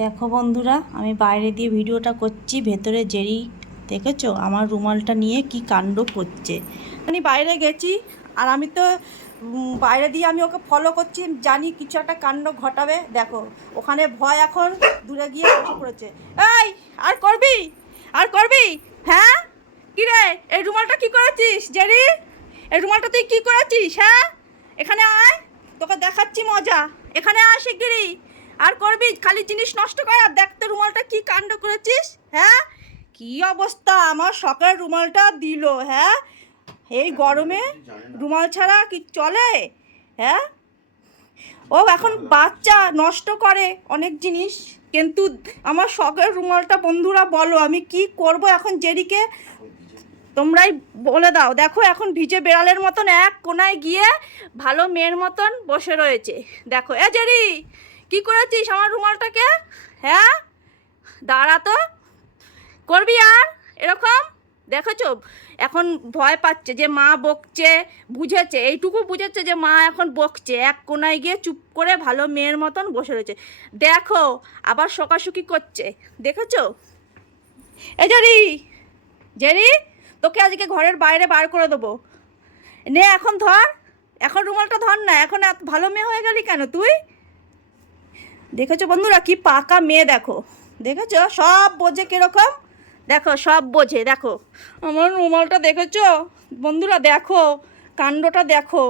দেখো বন্ধুরা, আমি বাইরে দিয়ে ভিডিওটা করছি, ভেতরে জেরি দেখেছ? আমার রুমালটা নিয়ে কি কাণ্ড করছে। আমি বাইরে গেছি, আর আমি তো বাইরে দিয়ে আমি ওকে ফলো করছি, জানি কিছু একটা কাণ্ড ঘটাবে। দেখো, ওখানে ভয় এখন দূরে গিয়ে বসে পড়েছে। এই, আর করবি? আর করবি? হ্যাঁ? কি রে এই রুমালটা কি করেছিস, জেরি? এই রুমালটা তুই কি করেছিস হ্যাঁ? এখানে আয়, তোকে দেখাচ্ছি মজা। এখানে আয় শিগগিরই। আর করবি? খালি জিনিস নষ্ট কর আর দেখতে রুমালটা কি কাণ্ড করেছিস হ্যাঁ? কি অবস্থা? আমার শখের রুমালটা দিল হ্যাঁ? এই গরমে রুমাল ছাড়া কি চলে হ্যাঁ? ও এখন বাচ্চা নষ্ট করে অনেক জিনিস, কিন্তু আমার শখের রুমালটা বন্ধুরা বলো, আমি কি করব এখন জেরিকে? তোমরাই বলে দাও। দেখো এখন ভিজে বেড়ালের মতন এক কোনায় গিয়ে ভালো মেয়ের মতন বসে রয়েছে। দেখো, এ জেরি! কি করেছিস আমার রুমালটাকে? হ্যাঁ? দাঁড়া তো। করবি আর? এরকম? দেখেছ? এখন ভয় পাচ্ছে যে মা বকছে, বুঝেছে? এইটুকু বুঝেছে যে মা এখন বকছে। এক কোনায় গিয়ে চুপ করে ভালো মেয়ের মতন বসে রয়েছে। দেখো, আবার শোকাশুকি করছে। দেখেছ? এ জেরি! জেরি, তোকে আজকে ঘরের বাইরে বার করে দেবো। নে, এখন ধর। এখন রুমালটা ধর না। এখন ভালো মেয়ে হয়ে গেলি কেন তুই? দেখেছ বন্ধুরা কি পাকা মেয়ে দেখো। দেখেছ? সব বোঝে কীরকম? দেখো, সব বোঝে, দেখো। আমার রুমালটা দেখেছ? বন্ধুরা দেখো, কাণ্ডটা দেখো।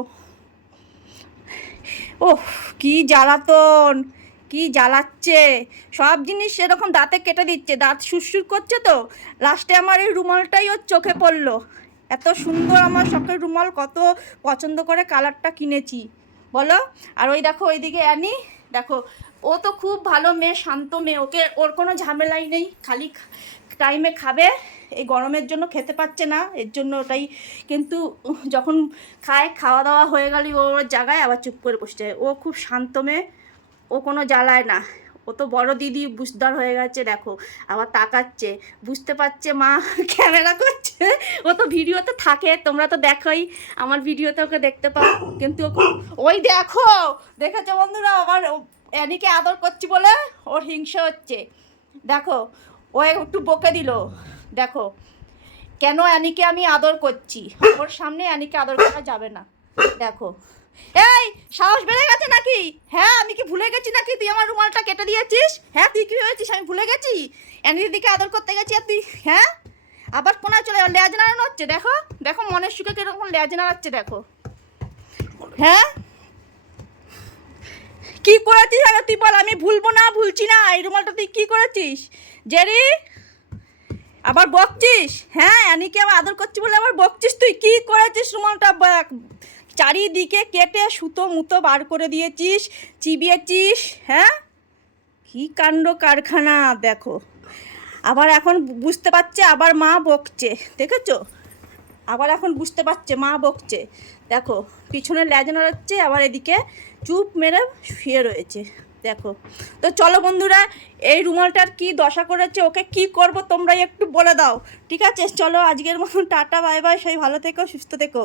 ওহ, কি জ্বালাতন, কি জ্বালাচ্ছে। সব জিনিস এরকম দাঁতে কেটে দিচ্ছে, দাঁত সুরসুর করছে তো। লাস্টে আমার এই রুমালটাই ওর চোখে পড়ল। এত সুন্দর আমার শখের রুমাল, কত পছন্দ করে কালারটা কিনেছি। বলো? আর ওই দেখো, ওইদিকে অ্যানি। দেখো, ও তো খুব ভালো মেয়ে, শান্ত মেয়ে, ওকে ওর কোনো ঝামেলাই নেই, খালি টাইমে খাবে, এই গরমের জন্য খেতে পাচ্ছে না, এর জন্য ওটাই, কিন্তু যখন খায় খাওয়া দাওয়া হয়ে গেলে ওর জায়গায় আবার চুপ করে বসে যায়। ও খুব শান্ত মেয়ে, ও কোনো জ্বালায় না। ও তো বড় দিদি বুঝদার হয়ে গেছে, দেখো, আবার তাকাচ্ছে, বুঝতে পারছে মা ক্যামেরা করছে, ও তো ভিডিওতে থাকে, তোমরা তো দেখোই, আমার ভিডিওতে ওকে দেখতে পাও, কিন্তু ওই দেখো, দেখেছ বন্ধুরা আমার অ্যানিকে আদর করছি বলে ওর হিংসা হচ্ছে, দেখো, ও একটু বকে দিল, দেখো, কেন অ্যানিকে আমি আদর করছি? ওর সামনে অ্যানিকে আদর করা যাবে না। দেখো। এই, সাহস বেড়ে গেছে নাকি? হ্যাঁ আমি কি ভুলে গেছি নাকি? তুই আমার রুমালটা কেটে দিয়েছিস? হ্যাঁ তুই কি হয়েছিস আমি ভুলে গেছি? অ্যানি দিদিকে আদর করতে গেছি আর তুই হ্যাঁ? আবার কোনায় চলে লেজ নাড়ানো হচ্ছে, দেখো? দেখো মনের সুখে কীরকম লেজ নাড়াচ্ছে, দেখো। হ্যাঁ? কি করেছিস আগে তুই বল, আমি ভুলবো না, ভুলছি না, এই রুমালটা তুই কি করেছিস? জেরি, আবার বকছিস? হ্যাঁ অ্যানিকে আবার আদর করছি বলে আবার বকছিস তুই, কি করেছিস রুমালটা? চারিদিকে কেটে সুতো মুতো বার করে দিয়েছিস, চিবিয়েছিস হ্যাঁ? কি কাণ্ড কারখানা, দেখো। আবার এখন বুঝতে পারছে, আবার মা বকছে, দেখেছ? আবার এখন বুঝতে পারছে, মা বকছে। দেখো, পিছনে ল্যাজ নাড়াচ্ছে আবার এদিকে চুপ মেরে শুয়ে রয়েছে, দেখো। তো চলো বন্ধুরা, এই রুমালটার কি দশা করেছে, ওকে কি করব তোমরাই একটু বলে দাও, ঠিক আছে? চলো আজকের মতন টাটা, বাই বাই, সবাই ভালো থেকো, সুস্থ থেকো।